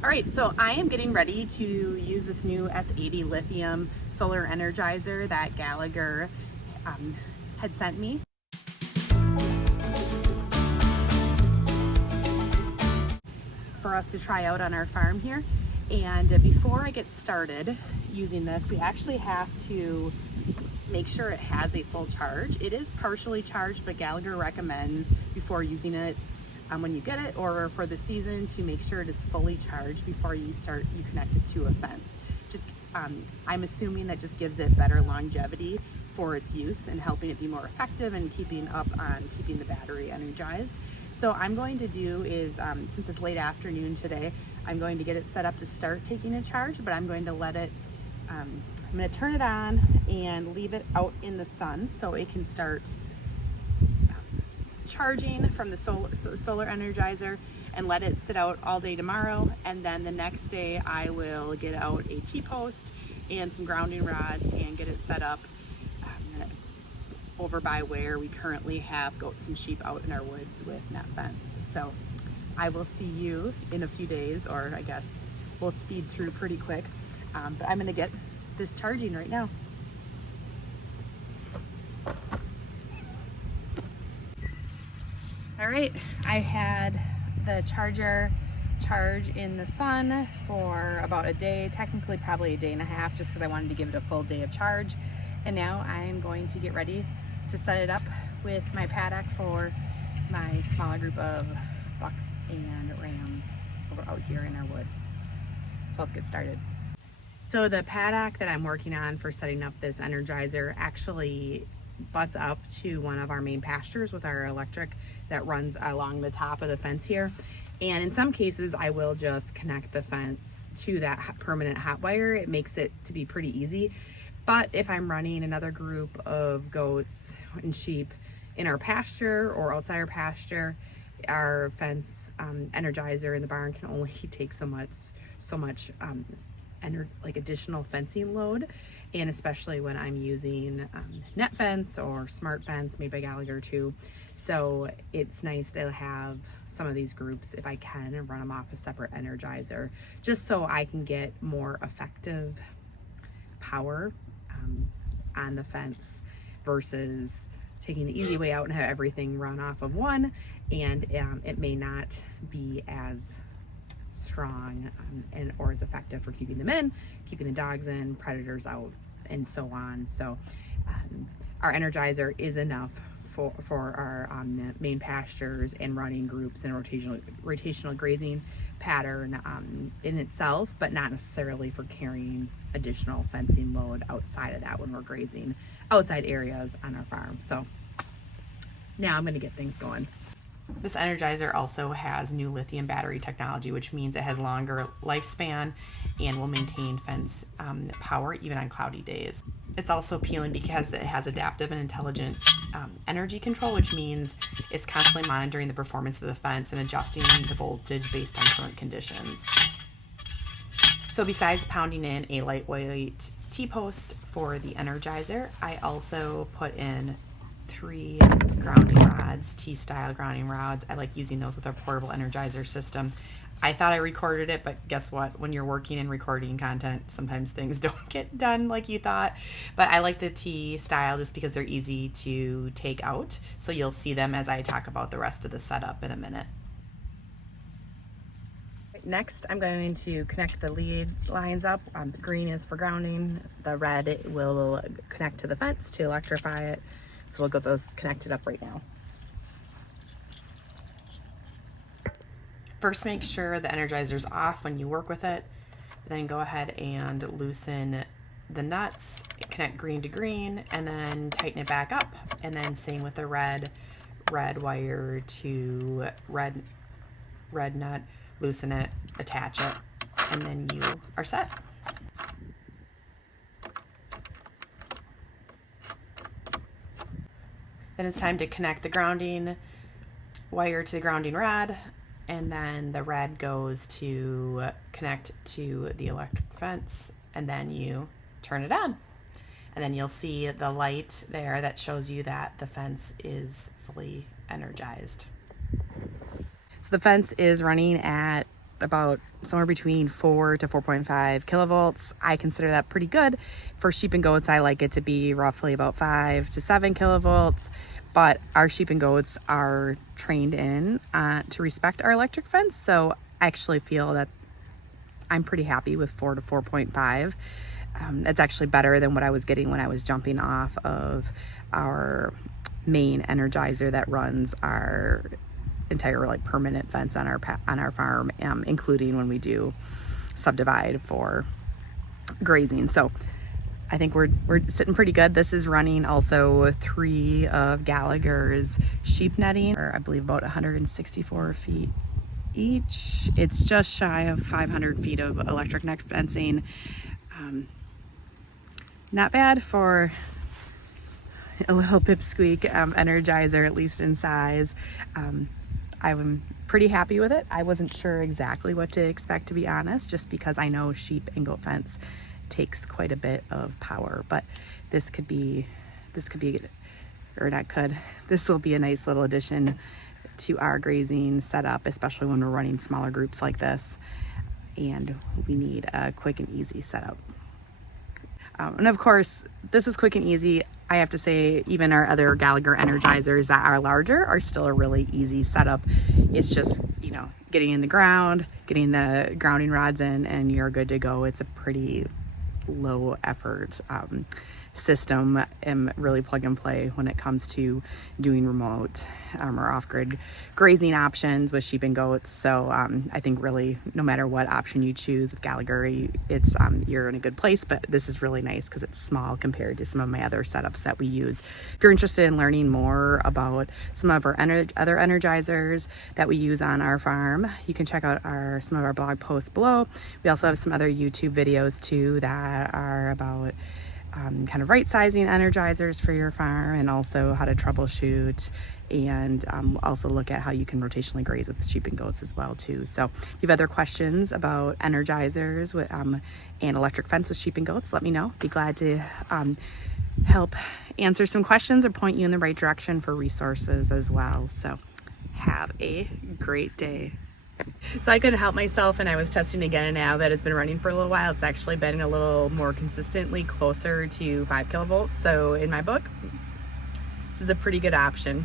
All right, so I am getting ready to use this new S80 lithium solar energizer that Gallagher had sent me. For us to try out on our farm here. And before I get started using this, we actually have to make sure it has a full charge. It is partially charged, but Gallagher recommends before using it when you get it or for the season to make sure it is fully charged before you connect it to a fence. I'm assuming that just gives it better longevity for its use and helping it be more effective and keeping the battery energized. So I'm going to do is, since it's late afternoon today, I'm going to get it set up to start taking a charge, but I'm going to let it, I'm going to turn it on and leave it out in the sun so it can start charging from the solar energizer and let it sit out all day tomorrow. And then the next day I will get out a T-post and some grounding rods and get it set up over by where we currently have goats and sheep out in our woods with net fence. So I will see you in a few days, or I guess we'll speed through pretty quick. But I'm gonna get this charging right now. All right, I had the charger charge in the sun for about a day, technically probably a day and a half, just because I wanted to give it a full day of charge. And now I'm going to get ready to set it up with my paddock for my smaller group of bucks and rams over out here in our woods. So let's get started. So the paddock that I'm working on for setting up this energizer actually butts up to one of our main pastures with our electric that runs along the top of the fence here. And in some cases I will just connect the fence to that permanent hot wire. It makes it to be pretty easy. But if I'm running another group of goats and sheep in our pasture or outside our pasture, our fence energizer in the barn can only take so much additional fencing load. And especially when I'm using net fence or smart fence made by Gallagher too. So it's nice to have some of these groups, if I can, and run them off a separate energizer, just so I can get more effective power on the fence versus taking the easy way out and have everything run off of one, and it may not be as strong or as effective for keeping them in, keeping the dogs in, predators out, and so on. So our energizer is enough for our main pastures and running groups and rotational grazing pattern in itself, but not necessarily for carrying additional fencing load outside of that when we're grazing outside areas on our farm. So now I'm going to get things going. This energizer also has new lithium battery technology, which means it has longer lifespan and will maintain fence power even on cloudy days. It's also appealing because it has adaptive and intelligent energy control, which means it's constantly monitoring the performance of the fence and adjusting the voltage based on current conditions. So besides pounding in a lightweight T-post for the energizer, I also put in 3 grounding rods, T-style grounding rods. I like using those with our portable energizer system. I thought I recorded it, but guess what? When you're working and recording content, sometimes things don't get done like you thought. But I like the T-style just because they're easy to take out. So you'll see them as I talk about the rest of the setup in a minute. Next, I'm going to connect the lead lines up. The green is for grounding. The red will connect to the fence to electrify it. So we'll get those connected up right now. First, make sure the energizer's off when you work with it. Then go ahead and loosen the nuts, connect green to green, and then tighten it back up. And then same with the red wire to red nut, loosen it, attach it, and then you are set. Then it's time to connect the grounding wire to the grounding rod, and then the red goes to connect to the electric fence, and then you turn it on. And then you'll see the light there that shows you that the fence is fully energized. So the fence is running at about somewhere between 4 to 4.5 kilovolts. I consider that pretty good. For sheep and goats, I like it to be roughly about 5 to 7 kilovolts. But our sheep and goats are trained in to respect our electric fence. So I actually feel that I'm pretty happy with 4 to 4.5. It's actually better than what I was getting when I was jumping off of our main energizer that runs our entire like permanent fence on our farm, including when we do subdivide for grazing. So I think we're sitting pretty good. This is running also 3 of Gallagher's sheep netting, or I believe about 164 feet each. It's just shy of 500 feet of electric net fencing. Not bad for a little pipsqueak energizer, at least in size. I'm pretty happy with it. I wasn't sure exactly what to expect, to be honest, just because I know sheep and goat fence takes quite a bit of power, but this will be a nice little addition to our grazing setup, especially when we're running smaller groups like this and we need a quick and easy setup. And of course, this is quick and easy. I have to say, even our other Gallagher energizers that are larger are still a really easy setup. It's just, getting in the ground, getting the grounding rods in, and you're good to go. It's a pretty low effort system and really plug and play when it comes to doing remote or off-grid grazing options with sheep and goats. So I think really no matter what option you choose with Gallagher, you're in a good place, but this is really nice because it's small compared to some of my other setups that we use. If you're interested in learning more about some of our other energizers that we use on our farm, you can check out some of our blog posts below. We also have some other YouTube videos too that are about kind of right sizing energizers for your farm, and also how to troubleshoot, and also look at how you can rotationally graze with sheep and goats as well too. So if you have other questions about energizers and electric fence with sheep and goats, let me know. Be glad to help answer some questions or point you in the right direction for resources as well. So have a great day. So I couldn't help myself, and I was testing again. Now that it's been running for a little while, it's actually been a little more consistently closer to 5 kilovolts. So in my book, this is a pretty good option.